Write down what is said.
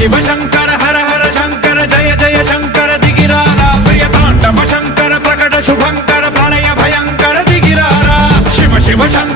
शिव शंकर हर हर शंकर जय जय शंकर दिगिरारा प्रिय तांडव शंकर प्रकट शुभंकर प्रलय भयंकर दिगिरारा शिव शिव शंकर